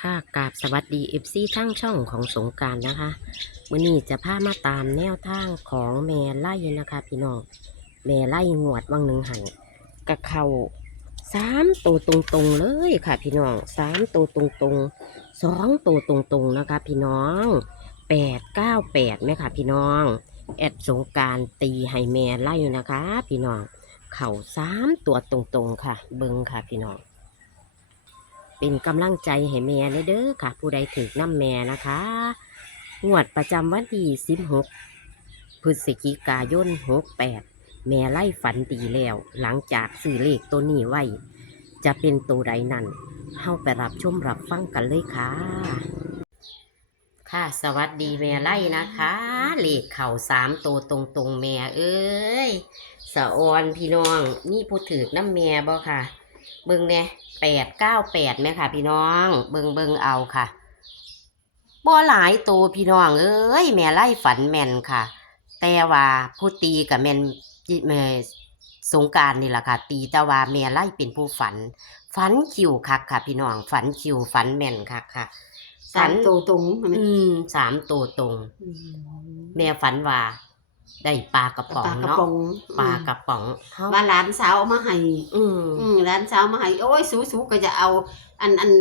ค่ะกราบสวัสดีเอฟซีทั้งช่องของสงการนะคะมื่อนี้จะพามาตามแนวทางของแม่ไล่นะคะพี่น้องแม่ไล่งวดวังหนึ่งหันกระเขาสามตัวตรงๆเลยค่ะ พี่น้องสามตัวตรงๆสองตัวตรงๆนะคะ พี่น้องแปดเก้าแปดไหมค่ะพี่น้อง แอดสงการตีให้แม่ไล่นะคะ พี่น้องเข่าสามตัวตรงๆค่ะ เบิงค่ะพี่น้อง เป็นกำลังใจให้แม่เด้อเด้อค่ะ ผู้ใดถือน้ำแม่นะคะ งวดประจำวันที่16พฤศจิกายน68 แม่ไล่ฝันดีแล้ว หลังจากซื้อเลขตัวนี้ไว้ จะเป็นตัวใดนั่นเฮาไปรับชมรับฟังกันเลยค่ะ ค่ะ สวัสดีแม่ไล่นะคะ เลขเข่าสามตัวตรงตรงๆแม่เอ้ยสะออนพี่น้องนี่ผู้ถือน้ำแม่บ่ค่ะ เบิ่งเนี่ยแปดเก้าแปดไหมค่ะ พี่น้อง เบิ่งเบิ่งเอาค่ะบ่หลายตัวพี่น้องเอ้ยแม่ไล่ฝันแม่นค่ะ แต่ว่าผู้ตีกับแม่นจิแม่สงกรารนี่แหละค่ะ ตีแต่ว่าแม่ไล่เป็นผู้ฝัน ฝันคิวคักค่ะ พี่น้องฝันคิวฝันแม่นคักค่ะสามตัวตรงใช่ไหมอืมสามตัวตรง แม่ฝันว่า ได้ปลากระป๋องปลากระเนาะป๋องปลากระป๋องเฮาว่าหลานสาวเอามาให้อืมอืมหลานสาวมาให้โอ้ยสูสูก็จะเอา อันอัน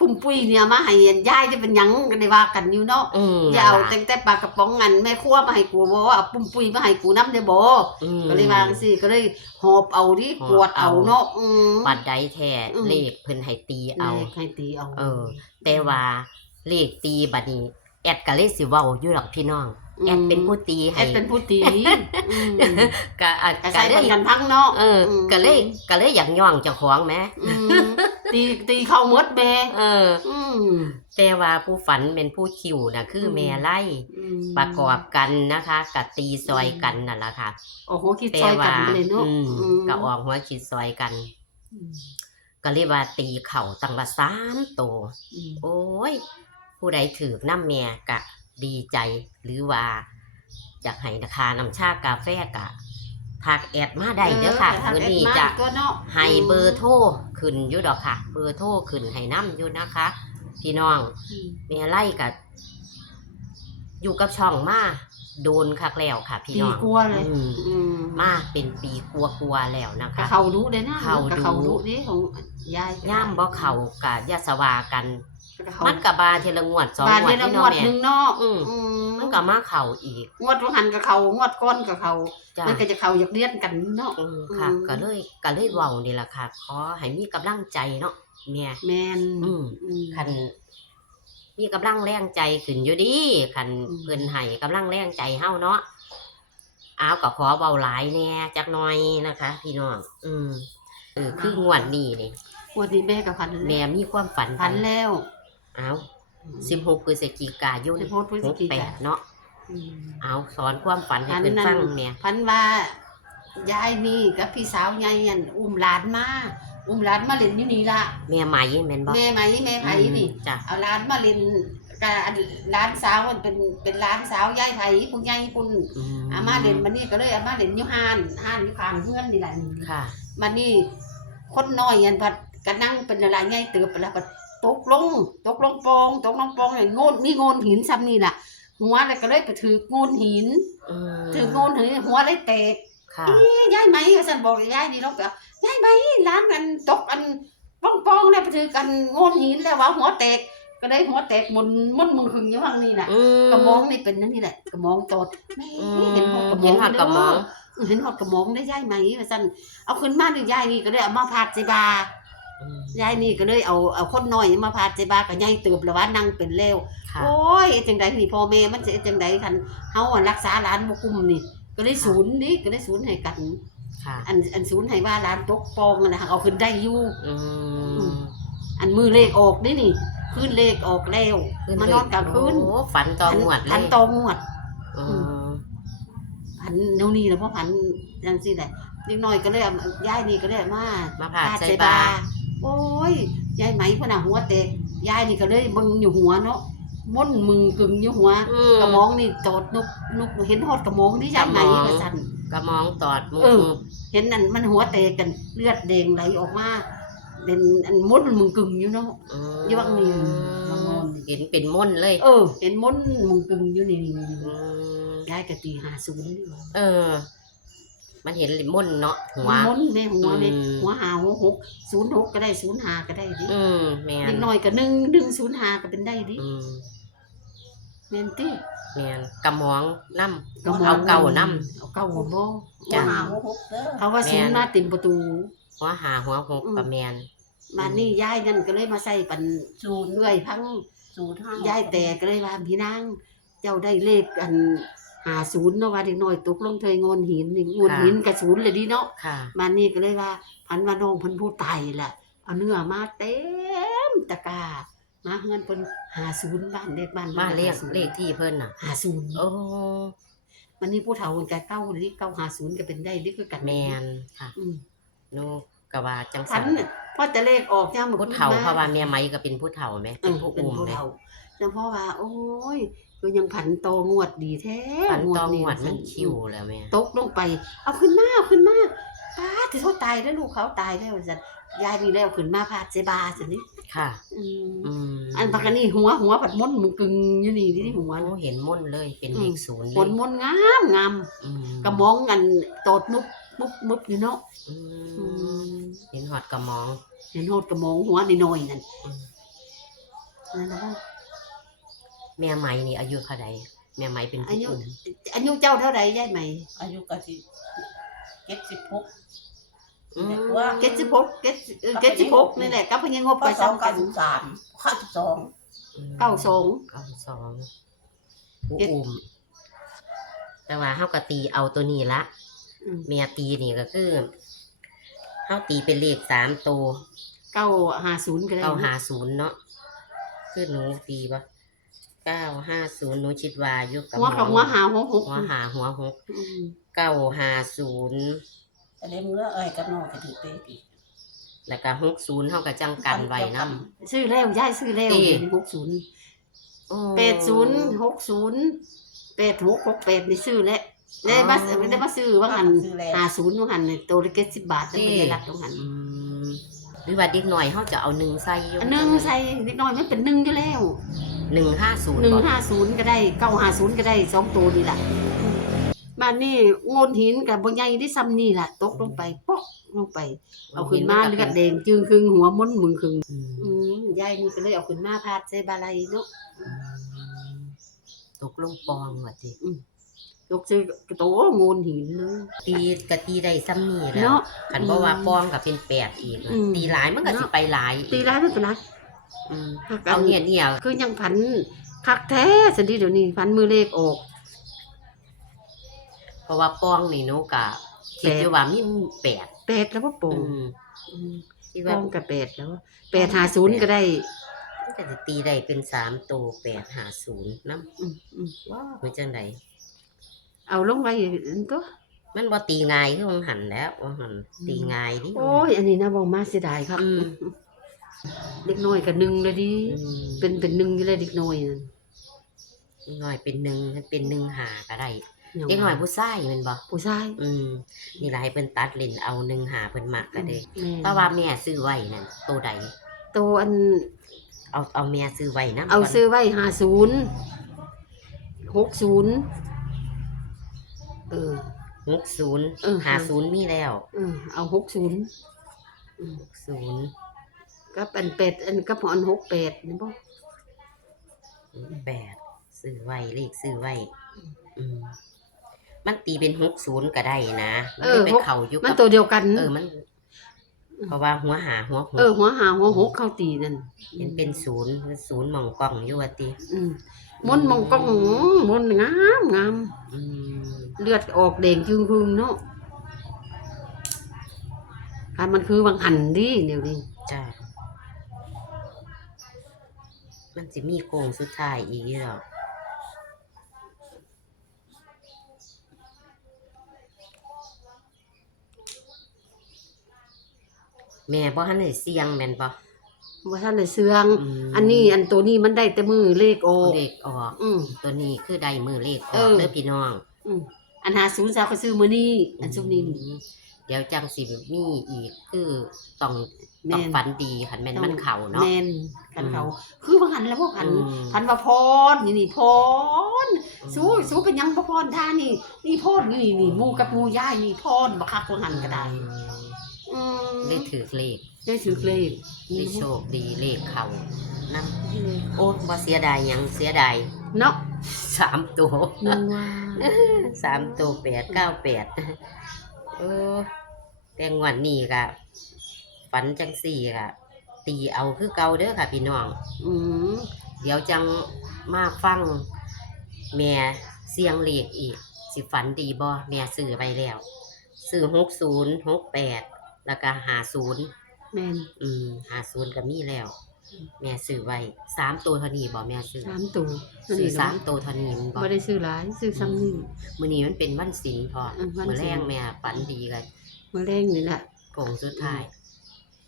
ปุ่มปุ้ยเนี่ยมาให้อันยายจะเป็นหยังก็ได้ว่ากันอยู่เนาะอืมอย่าเอาแต่งแต่ปลากระป๋องอันแม่ครัวมาให้กูบ่ว่าเอาปุ่มปุ้ยมาให้กูน้ำได้บ่อืม ก็เลยวาจังสิก็เลยหอบเอาดิหอบกวดเอาเอาเนาะอืม ปัดใดแท้อืม เลขเพิ่นให้ตีเอา แม่ให้ตีเอาเออ แต่ว่าเลขตีบัดนี้ แอดก็เลยสิเว้าอยู่หรอกพี่น้อง แอดเป็นผู้ตีแอให้ดเป็นผู้ตีอืมก็อะก็ก็ใส่เลกันยกันทั้งเนาะเอออมก็เลยก็เลยอยากย่องเจ้าของแหมอืมตีตีเข้าหมดแม่เอออืมแต่ว่าผู้ฝันเป็นผู้คิวนะคืออมแม่ไล่อืมประกอบกันนะคะกับตีซอยกันนั่นแหละค่ะโอ้โหคิดแต่ซอยกัว่านไปเลยเนาะอืมอืมก็ออกหัวคิดซอยกันอืมก็เรียกว่าตีเข่าตั้งละสามตัวอืมโอ้ย ผู้ใดถือน้ำแม่กะ ดีใจหรือว่าอยากให้ราคาน้ำชากาแฟกะทักแอดมาได้เด้อค่ะเออมื้อนี้แอดมาจะตัวเนาะ ให้เบอร์โทรขึ้นอยู่ดอกค่ะ เบอร์โทรขึ้นให้น้ำอยู่นะคะ พี่น้อง อืมแม่ไล่กับอยู่กับช่องมาโดนคักแล้วค่ะ พี่ปีน้องกลัวเลยอืมอืมมาเป็นปีกลัวๆแล้วนะกะคะ เขาดูเด้นะเขากะดูเขาดูนี่ของยายย่ามบ่เขากะยาสวากันกะ เขามันกับบาเทละงวดสองบาทงวดเดือนละพี่งน้อวงดแม่ หนึ่งเนาะอืมอืม มันก็มาเข่าอีก งวดวันหันกะเขางวดก้อนกะเขาจ้ะมันก็จะเขาอยากเลียนกันเนาะ อืมค่ะอืม ก็เลยก็เลยเว้านี่ล่ะค่ะ ขอให้มีกำลังใจเนาะแม่แมนอืมอืม คันมีกำลังแรงใจขึ้นอยู่ดีคันอืม เพิ่นให้กำลังแรงใจเฮาเนาะอ้าวก็ขอเบาหลายแหน่จักหน่อยนะคะ พี่น้องอืมเออคืองวดนี้นี่งวดนี้แม่กับพันแม่มีความฝันพันแล้ว อ้าว16พฤศจิกายน16พฤศจิกายน68เนาะอืมเอาสอนความฝันให้เพิ่นฟังแม่พันว่ายายนี่กับพี่สาวยายอันอุ้มหลานมาอุ้มหลานมาเล่นอยู่นี่ละแม่ไหมแม่นบ่แม่ไหมแม่ไผนี่อืมจ้ะเอาหลานมาเล่นกับหลานสาวมันเป็นเป็นหลานสาวยายไผผู้ใหญ่ปุ่นอือามาเล่นมันนี่ก็เลยอามาเล่นอยู่ห้านห้านอยู่ข้างเพื่อนนี่แหละนี่ค่ะมันนี่คนน้อยอันพัดก็นั่งเป็นอะไรใหญ่เติบไปแล้วก็ ตกลง ตกลงปอง ตกลงปองเนี่ยโงนมีโงนหินซ้ำนี่ล่ะหัวเลยก็เลยไปถือโงนหิน อืมถือโงนหินหัวเลยแตกค่ะเอ๊ะยายไหมก็สันบอกยายนี่เนาะก็ยายไหมร้านกันตกอันปองปองๆเนี่ยไปถือกันโงนหินแล้วว่าหัวแตก ก็ได้หัวแตกหมุนหมุนมึงหึงอยู่ข้างนี้น่ะ อืม กระมองนี่เป็นนั่นนี่แหละกระมองตดแม่อืมเห็นหอดกระมเห็อนงหอดกระมอง เด้อเห็นหอดกระมองได้ยายไหมว่าซั่นเอาขึ้นมาด้วยยายนี่ก็เลยเอามาพาดใส่บาอืม ยายนี่ก็เลยเอาเอาคนน้อยมาพาดใส่บาก็ยายเติบแล้วว่านั่งเป็นเลวค่ะ โอ้ยเฮ็ดจังไดนี่พ่อแม่มันสิเฮ็ดจังไดคันเฮาอะรักษาหลานบ่กุมนี่ ก็เลยศูนย์นี่ก็เลยศูนย์ให้กัน ค่ะ อันอันศูนย์ให้ว่าหลานตกปองนั่นน่ะเอาขึ้นได้อยู่ อืมอันมือเลขออกนี่นี่คืนเลขออกแล้วมานอนกลางคืนโอ้ฝันตอนงวดเลพันยตองงวด อืมพันเดี๋ยวนี้แล้วเพราะพันจังซี่แหละเล็กน้อยก็เลยเอายายนี่ก็เลยเอามามาผ่าพาดใส่ใส่บาบา โอ้ยยายไหมพ่นน่ะหัวแตกยายนี่ก็เลยมึงอยู่หัวเนาะม่นมึงกึ่งอยู่หัวอืกระมองนี่ตอดนกนกเห็นหอดกระมองที่ยายไหมกระมองว่าสั่น กระมองตอดมุกเออมุกเห็นนั่นมันหัวแตกกันเลือดแดงไหลออกมาเป็นอันมดมึงกึ่งอยู่เนาะอืมอยู่วังนี่วังโน้นเห็นเป็นม่อนเลยเออ เห็นมดมึงกึ่งอยู่นี่นี่นี่อืมยายก็ตีหาศูนย์นี่ว่าเออ มันเห็นม่อนเนาะหัวมดแม่หัวแม่อืม หัวหาหัวหกศูนย์หกก็ได้ศูนย์หาก็ได้ดิอืมแม่เด็นกน้อยก็หนึ่งหนึ่งศูนย์หาก็เป็นได้ดิอืมแม่นติแม่นกำหองน้ำก็มเอาเก่านํเอาเก่าบ่บ่จ้ะหาหัวหกเด้อเขาว่าศูนย์มาเต็มประตูหัวหาหัวหกอืม กับแมนบ้านนี้ยายนั่นก็เลยมาใส่ปันศูนย์เลื่อยพังศูนย์ห้ายายแต่ก็เลยว่าพี่นางเจ้าได้เลขอัน หาศูนย์เนาะว่าเด็กน้อยตกลงเทยงอนหินนี่งอนหินกับศูนย์เลยดิเนาะค่ะบ้านนี้ก็เลยว่าพันว่าน้องเพิ่นผู้ตายแหละเอาเนื้อมาเต็มตะกร้ามาเฮือนเพิ่นหาศูนย์บ้านเด็กบ้านมาเลข50เลขที่เพิ่นน่ะหาศูนย์โอ้มันนี่ผู้เฒ่าคนแก่เก้าหรือเก้าหาศูนย์ก็เป็นได้ดิคือกันแมนค่ะอืมโนกะว่าจังพัสันนน่ะพอจะเลขออกย่ามผู้เฒ่าเพราะว่าแม่ไม้ก็เป็นผู้เฒ่าไหมเอเป็นอผู้เป็นอุ้มผู้เลยเฒ่า แล้วเพราะว่า โอ้ยก็ยังผันโตงวดดีแท้ปันตองนี้หวัดมันคิวแล้วแม่ตกลงไป เอาขึ้นมาเอาขึ้นมาป้าที่เขาตายแล้วลูกเขาตายแล้วจัดยายนี่แล้วขึ้นมาพาดเจบาจังนี้ค่ะ อืมอืมอันปากกันนี่หัวหัวผัดมนต์มึงกึ่งอยู่นี่ที่หัวโอ้เห็นม่อนเลยเป็นเลขศูนย์เลผลยมนต์งามงามอืมกระมองกันโตดมุบมุบมุบอยู่เนาะอือืมมเห็นหอดกระมอง เห็นโหดกระมองหัวนิดหน่อยนั่นอืม นั่นนะว่า แม่ไม้นี่อายุเท่าใดแม่ไม้เป็นอาผู้ยุ อุ้มอายุเจ้าเท่าไหร่ยายไหมอายุก็สิเจ็ดสิบหก อืมว่า เจ็ดสิบหกเจ็ดเออเจ็ดสิบหกนี่แหละก็พยังงบพไปศสองกัเก้านสิบสามข้าสิบสองเก้าสอง เก้าสองผู้เจ็ด อุ้มแต่ว่าเฮาก็ตีเอาตัวนี้ละ อืมเมียตีนี่ก็คือเฮาตีเป็นเลขสามตัวเก้าห้าศูนย์ก็ได้เก้าหาศูนย์เนาะคือหนูตีปะ เก้าห้าศูนย์หนูคิดว่าอยู่กับหัวกับหัวหาหัวหกหัวหาหัวหกอืมเก้าห้าศูนย์แต่เล่มเมื่อเอ้ยกับน้องก็ถือเป๊ะอีกแล้วก็หกศูนย์เฮาก็จังกันไว้นำซื้อแล้วย้ายซื้อแล้วตีหกศูนย์แปดศูนย์หกศูนย์แปดหกหกแปดนี่ซื้อแล้วได้มาได้มาซื้อว่างันซื้อแล้วหาศูนย์ว่างันตัวละเก็ดสิบบาทแล้วไม่ได้รักตรงหันอืมหรือว่าเด็กหน่อยเฮาจะเอาหนึ่งใส่อยู่อันหนึ่งใส่เล็กน้อยมันเป็นหนึ่งอยู่แล้ว หนึ่งห้าศูนย์หนึ่งห้าศูนย์ก็ได้เก้าห้าศูนย์ก็ได้สองตัวนี่แหละบ้านนี่โงนหินกับบนใหญ่ที่ซ้ำนี่แหละตกลงไปป๊อกลงไป เอาขึ้นมาเลือดแดงจึงครึ่งหัวม้นมึงครึ่งอืมอืมยายนี่ก็เลยเอาขึ้นมาพาดใส่บาลัยเนาะตกลงปองว่ะติยกซื้อกระโตโงนหินเลยตีกะตีได้ซ้ำนี่แล้เนาะวคันบ่ว่าปองก็เป็นแปดอีกนะอืมตีหลายมันก็สิไปหลายอีกตีได้ไม่เป็นไรอืม หักเอาเนี่ยเนี่ยคือยังพันคักแท้สันดีเดี๋ยวนี้พันมือเลขออกเพราะว่าปองนี่หนูกะคิดอยู่ว่ามีแปดแปดแล้วว่าโป่งอืมอืมคิดปว่าองกับแปดแล้วแปดหาศูนย์ก็ได้มันก็จะตีได้เป็นสามตัวแปดหาศูนย์น้อืมอืมำว้าหรือจังไดเอาลงไว้อันก็มันบ่ตีง่ายคือวังหันแล้ววังหันตีง่ายดิโอ้ยอันนี้นะบอกมาเสียดายครับอืม เด็กน้อยกับหนึ่งเลยดิอืมเป็นเป็นหนึ่งอยู่เลยเด็กน้อยนั่นหน่อยเป็นหนึ่งเป็นหนึ่งหาก็ได้างเด็กหน่อยผู้ชายแมันบ่ผู้ชาย อืมนี่ล่ะให้เพิ่นตัดเลนเอาหนึ่งหาเพิ่นมักก็ได้แม่แต่ว่าแม่ซื้อไว้นั่นตัวใดตัวอันเอาเอาแม่ซื้อไว้นะเอาซื้อไว้ห้าศูนย์หกศูนย์เออหกศูนย์เออหาศูนย์มีแล้ว เออเอาหกศูนย์ห กศูนย์ก็เป็นเป็ดอันก็พออันหกแปดนี่บ่แปดซื้อไว้เลขซื้อไว้ อืมมันตีเป็นหกศูนย์ก็ได้นะมันไม่ไปเข่าอยู่มันกับตัวเดียวกัน เออมัน เพราะว่าหัวหาหัวหเออกหัวหาหัวหกเข้าตีนั่นเห็นเป็นศูนย์ศูนย์หมองกล้องอยู่ว่าติอืมมนต์มองกล้องมนต์งามงามอืมเลือดออกแดงจึงพึงเนาะการมันคือวังหันดิเดี๋ยวนี้ จ้า มันจะมีโค้งสุดท้ายอีกอยู่แล้วแม่บ่ทันได้เสียงแม่นบ่ว่าท่านได้เสื่องมอันนี้อันตัวนี้มันได้แต่มือเลขออกเลขออกอืมตัวนี้คือได้มือเลขอเออกอเด้อพี่น้อง อืมอันหาศูนย์สาวก็ซื้อมือนี่อันซุมนี้นี่อืมเดี๋ยวดี๋ยวจังสิมีอีกคือต้องแม่นต้องฝันดีคันแม่นมันเข่าเนาะแม่นกันเขาคือว่าหันแล้วพวกหันอืมหันว่าพรนี่นี่พรสู้สู้เป็นหยังบ่พรท่านี่ นี่พรนี่นี่หมู่กับหมู่ย่ายนี่พรบ่คักว่าหันก็ได้อืมได้ถือเลขได้ถือเลขได้โชคดีเลขเข่านำโอ้บ่เสียดายหยังเสียดายเนาะสามตัวนัวสามตัวแปดเก้าแปดเออ แต่งวันนี้ก็ฝันจังสี่ก็ตีเอาคือเก่าเด้อค่ะ พี่น้อง อืมเดี๋ยวจังมาฟัง แม่เสียงเลขอีก สิฝันดีบ่แม่ซื้อไปแล้วซื้อหกศูนย์หกแปดแล้วก็หาศูนย์แม่นอืมหาศูนย์ก็มีแล้ว แม่ซื้อไว้สามตัวเท่านี้บ่แม่ซื้อสามตัวซื้อสามตัวเท่านี้มันบ่บ่ได้ซื้อหลายซื้อซ้ำนี่มื้อนี้มันเป็นวันศีลพออืมวันศีลมื้อแรงแม่ฝันดีกั นมื้อแรงนี่ล่ะโป่งสุดท้าย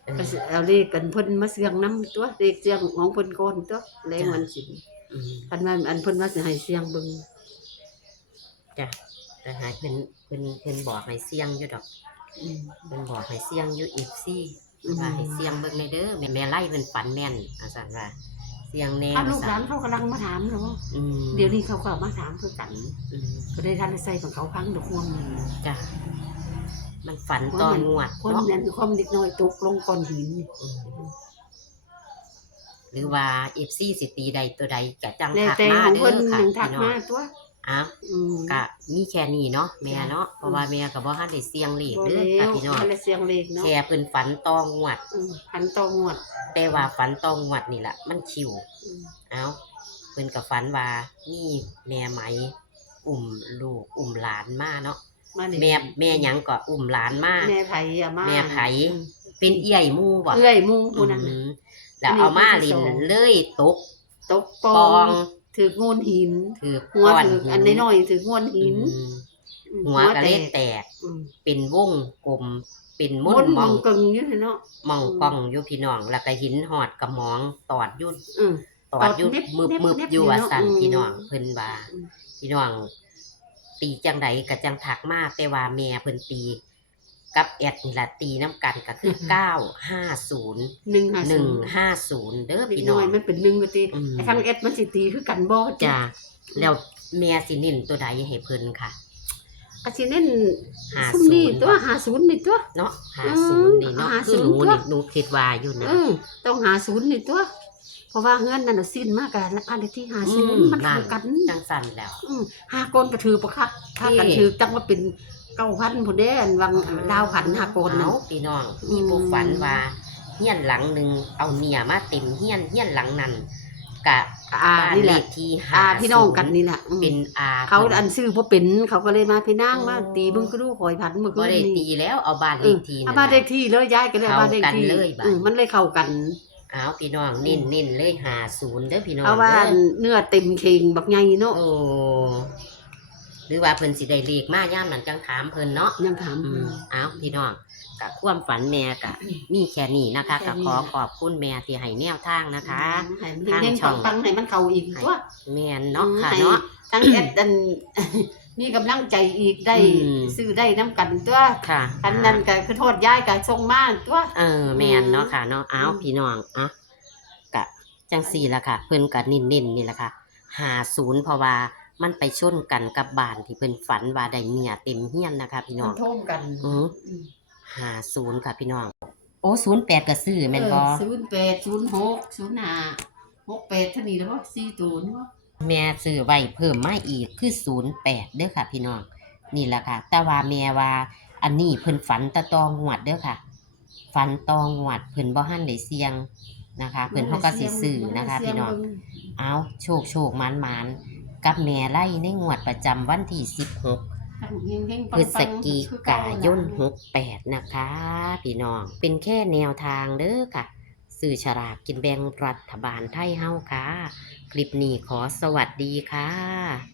เออ ก็สิเอาเลขกันเพิ่นมาเสียงนํตัวเลขเสียงของเพิ่นก่อนตัวแรงวันสิอืมคันว่าอันเพิ่นว่าสิให้เสียงเบิ่งจ้ะแต่หาเพิ่นเพิ่นเพิ่นบอกให้เสี่ยงอยู่ดอกอืม เพิ่นบอกให้เสี่ยงอยู่อีกซี่อืม ว่าให้เสี่ยงเบิ่งในเด้อแม่แม่ไล่เพิ่นฝันแม่นอาจารย์ว่าเสี่ยงแน่ถ้าลูกหว่าลานซั่นเขากำลังมาถามเนาะอืมเดี๋ยวนี้เขาก็มาถามคือกัน อืมก็ได้ทันได้ใส่ของเขาพังดอกห่วงนี่จ้ะมัน ฝันตอนงวดคนเนาะนั้นความเด็กน้อยตกลงก้อนหินอืมหรือว่า FC สิตีใดตัวใดก็จังแล้วทักแต่มาของเด้เพิ่อนค่ะยังทักพี่น้อมางตัวอ้าวอืมก็มีแค่นี้เนาะแม่เนาะเพราะว่าแม่ก็บ่ทันได้เสี่ยงเลขบ่เด้อแล้ค่ะวพี่น้องมันเลยเสียงเลขเนาะแค่เพิ่นฝันตองงวด อืมพันตองวดแต่ว่าฝันตองงวดนี่แหละมันชิว อืมเอ้าเพิ่นก็ฝันว่ามีแม่ไหม อุ้มลูก อุ้มหลานมาเนาะ มานี่แม่แม่หยังก็อุ้มหลานมาแม่ไผอะมาแม่ไผอืมเป็นเอี้ยหมู่บ่เอื้อยหมู่ผู้นั้นอืน่ะ มแล้วเอามาอันนี้ลินผู้ที่สองเลยตกตกปปอองงถืองูนหิน ถือหัวก้อนถืออันน้อยๆถืองูนหินอืมอืมหัวก็เลยแตก อืมเป็นวงกลมเป็นมมนนต์มมอองงกึ่งอยู่เนาะ มองกล้องอยู่พี่น้อง แล้วก็หินหอดกระหมองตอดอยุ่อืมตอดอยู่ตอดเน็บมึบเน็บมึบเน็บอยู่อยู่ว่าเนาะสั่นอืมพี่น้องเพิ่นว่าอืม พี่น้อง ตีจังใดกับจังถักมากแต่ว่าแม่เพิ่นตี กับแอดนี่ละตีน้ำกันก็คือเก้าห้าศูนย์หนึ่งห้าหศูนึ่งนย์ห้าศูนย์เด้อเด็กพี่น้น้ออยง มันเป็นหนึ่งก็ตีอืม ไอ้ข้างเอ็ดมันสิตีคือกันบ่จ้าแล้วแม่สินินตัวใดให้เพิ่นค่ะ ก็สิเน้นห้าซุมศูนี่นย์ตัวหาศูนย์นี่ตัว เนาะห้าศูนย์นี่เนาะห้าคือศูหนย์นูตัวนี่หนูคิดว่าอยู่นะ เออต้องหาศูนย์นี่ตัว เพราะว่าเฮือนนั่นน่ะสิ้นมากกันอันที่หาศูนอืย์มมันเข้ากัน จังสั่นแล้ว อืมหาโกนกระถือปะคักถ้ากันถือจังว่าเป็นเก้าพันพุ่นเด้อันวังดาวพันหาโกนเอาน่ะพี่น้องมีผู้ฝันว่าเฮียนหลังหนึ่งเอาเนียมาเต็มเฮียนเฮียนหลังนั้นกะอ่าบ้านนี่เลแหละขที่อ่าห้าพี่น้องกันนี่แหละอืมเป็นอาเขาพิ่อันซื้อบ่เป็นเขาก็เลยมาพี่นางมาอ๋อตีมึงก็ดูข่อยพันเมื่อคืบ่นได้นี้ตีแล้วเอาบ้านเลขที่เอานั่น บ้านเลล่ะขที่เลยย้ายกันเลยเอาบ้านเลขที่เข้ากันเลยบัด อืมมันเลยเข้ากัน เอาพี่น้องเน้นเน้นเลยหาศูนย์เด้อพี่น้องเอาว่าเด้อเนื้อเต็มเข่งบักใหญ่เนาะโอ้หรือว่าเพิ่นสิได้เลขมาย่ามนั้นจังถามเพิ่นเนาะ ยังถามอืมเอาพี่น้องกับความฝันแม่กะมีแค่นี้นะคะแค่ก็นี้ขอขอบคุณแม่ที่ให้แนวทางนะคะ ให้มันทางเด้งช่องปังๆให้มันเข้าอีกตัว แม่นเนาะอืมค่ะให้เนาะทั้งแอดดัน มีกำลังใจอีกได้อืม ซื้อได้น้ำกันตัวค่ะอันนั้นก็คือโทษย้ายก็ส่งมาตัว เออแม่นเนาะค่ะเนาะเอาอืม พี่น้องอะกะจังสี่ละค่ะ เพิ่นกะนิ่นๆนี่แหละค่ะหาศูนย์เพราะว่ามันไปชนกันกับบ้านที่เพิ่นฝันว่าได้เมียเต็มเฮียนนะคะ พี่น้มัองนโทมกันอือหาศูนย์ค่ะพี่น้อง โอ้ศูนย์แปดก็ซื้อแม่นบ่ศูนย์แปดศูนย์หกศูนย์ห้าหกแปดเท่านี้แล้วบ่สี่ศูนย์ แม่ซื้อไว้เพิ่มมาอีกคือศูนย์แปดเด้อค่ะพี่น้องนี่แหละค่ะ แต่ว่าแม่ว่าอันนี้เพิ่นฝันตะตองหวดเด้อค่ะ ฝันตองหวดเพิ่นบ่ทันได้เสี่ยงนะคะ เพิ่นเฮาก็สิซื้อนะคะ พี่น้องเอาโชคโชคหมานหมานกับแม่ไล่ในงวดประจำวันที่16พฤศจิกายน68นะคะ พี่น้องเป็นแค่แนวทางเด้อค่ะ สื่อฉลากกินแบ่งรัฐบาลไทยเฮาค่ะ คลิปนี้ขอสวัสดีค่ะ